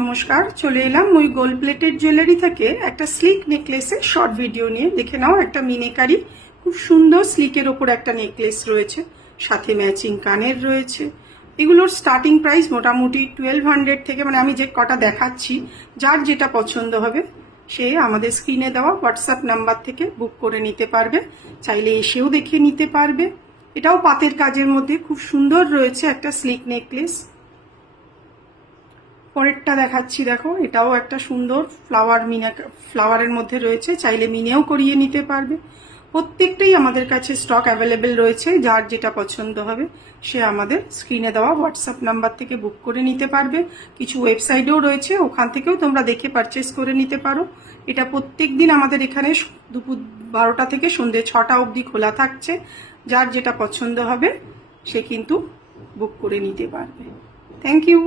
নমস্কার, চলে এলাম ওই গোল্ড প্লেটেড জুয়েলারি থেকে একটা স্লিক নেকলেসের শর্ট ভিডিও নিয়ে। দেখে নাও, একটা মিনেকারি খুব সুন্দর স্লিকের ওপর একটা নেকলেস রয়েছে, সাথে ম্যাচিং কানের রয়েছে। এগুলোর স্টার্টিং প্রাইস মোটামুটি 1200 থেকে, মানে আমি যে কটা দেখাচ্ছি, যার যেটা পছন্দ হবে সে আমাদের স্ক্রিনে দেওয়া হোয়াটসঅ্যাপ নাম্বার থেকে বুক করে নিতে পারবে, চাইলে এসেও দেখে নিতে পারবে। এটাও পাতের কাজের মধ্যে খুব সুন্দর রয়েছে একটা স্লিক নেকলেস। পরেরটা দেখাচ্ছি, দেখো এটাও একটা সুন্দর ফ্লাওয়ারের মধ্যে রয়েছে, চাইলে মিনেও করিয়ে নিতে পারবে। প্রত্যেকটাই আমাদের কাছে স্টক অ্যাভেলেবেল রয়েছে, যার যেটা পছন্দ হবে সে আমাদের স্ক্রিনে দেওয়া হোয়াটসঅ্যাপ নাম্বার থেকে বুক করে নিতে পারবে। কিছু ওয়েবসাইটেও রয়েছে, ওখান থেকেও তোমরা দেখে পারচেস করে নিতে পারো। এটা প্রত্যেক দিন আমাদের এখানে দুপুর 12টা থেকে সন্ধ্যে 6টা অবধি খোলা থাকছে। যার যেটা পছন্দ হবে সে কিন্তু বুক করে নিতে পারবে। Thank you.